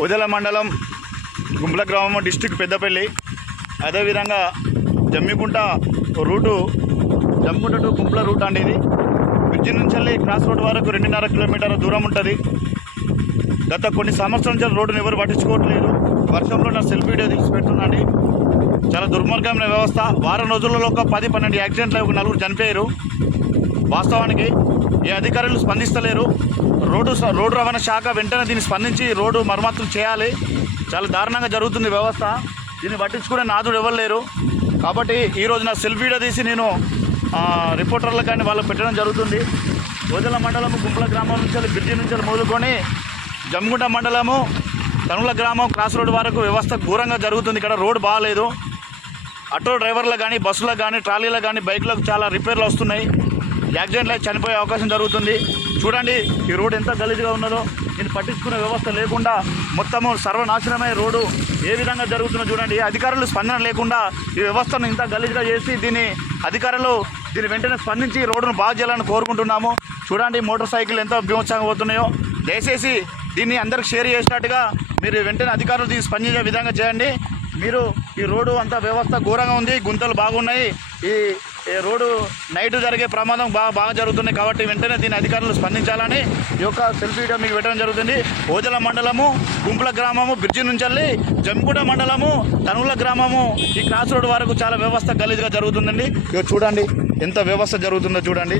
ఓదెల మండలం గుంపుల గ్రామం, డిస్ట్రిక్ట్ పెద్దపల్లి. అదేవిధంగా Jammikunta route, Jammikunta to Gumpula route అండి. ఇది బ్రిడ్జి నుంచి వెళ్ళి క్రాస్ రోడ్ వరకు 2.5 కిలోమీటర్ల దూరం ఉంటుంది. గత కొన్ని సంవత్సరాల నుంచి రోడ్డును ఎవరు పట్టించుకోవట్లేదు. వర్షంలో నా సెల్ఫీ వీడియో తీసి పెడుతున్నాండి. చాలా దుర్మార్గమైన వ్యవస్థ. వారం రోజులలో ఒక 10-12 యాక్సిడెంట్లు, ఒక 4 చనిపోయారు. వాస్తవానికి ఈ అధికారులు స్పందిస్తలేరు. రోడ్డు రవాణా శాఖ వెంటనే దీన్ని స్పందించి రోడ్డు మరమ్మతులు చేయాలి. చాలా దారుణంగా జరుగుతుంది వ్యవస్థ. దీన్ని పట్టించుకునే నాదుడు ఎవరు లేరు. కాబట్టి ఈరోజు నా సెల్ఫీ వీడియో తీసి నేను రిపోర్టర్లకు కానీ వాళ్ళకు పెట్టడం జరుగుతుంది. ఓదెల మండలము గుంపుల గ్రామం నుంచి బ్రిడ్జి నుంచి మొదలుకొని జమ్మికుంట మండలము తనుల గ్రామం క్రాస్ రోడ్ వరకు వ్యవస్థ ఘోరంగా జరుగుతుంది. ఇక్కడ రోడ్ బాగాలేదు. ఆటో డ్రైవర్లకు కానీ, బస్సులకు కానీ, ట్రాలీలకు కానీ, బైకులకు చాలా రిపేర్లు వస్తున్నాయి. యాక్సిడెంట్లు చనిపోయే అవకాశం జరుగుతుంది. చూడండి ఈ రోడ్ ఎంత గలీజ్గా ఉన్నదో. దీన్ని పట్టించుకునే వ్యవస్థ లేకుండా మొత్తము సర్వనాశనమైన రోడ్డు ఏ విధంగా జరుగుతుందో చూడండి. అధికారులు స్పందన లేకుండా ఈ వ్యవస్థను ఇంత గలీజ్గా చేసి అధికారులు దీన్ని వెంటనే స్పందించి రోడ్డును బాగు చేయాలని కోరుకుంటున్నాము. చూడండి మోటార్ సైకిల్ ఎంత బీభత్సంగా పోతున్నాయో. దయచేసి దీన్ని అందరికి షేర్ చేసినట్టుగా మీరు వెంటనే అధికారులు దీన్ని స్పందించే విధంగా చేయండి. మీరు ఈ రోడ్డు అంతా వ్యవస్థ ఘోరంగా ఉంది. గుంతలు బాగున్నాయి. ఈ రోడ్డు నైట్ జరిగే ప్రమాదం బాగా జరుగుతున్నాయి. కాబట్టి వెంటనే దీని అధికారులు స్పందించాలని ఈ యొక్క సెల్ఫీ వీడియో మీకు పెట్టడం జరుగుతుంది. ఓదెల మండలము గుంపుల గ్రామము బ్రిడ్జి నుంచి వెళ్ళి జమ్మికుంట మండలము తనుల గ్రామము ఈ క్రాస్ రోడ్ వరకు చాలా వ్యవస్థ గలీజ్గా జరుగుతుందండి. ఇక చూడండి ఎంత వ్యవస్థ జరుగుతుందో చూడండి.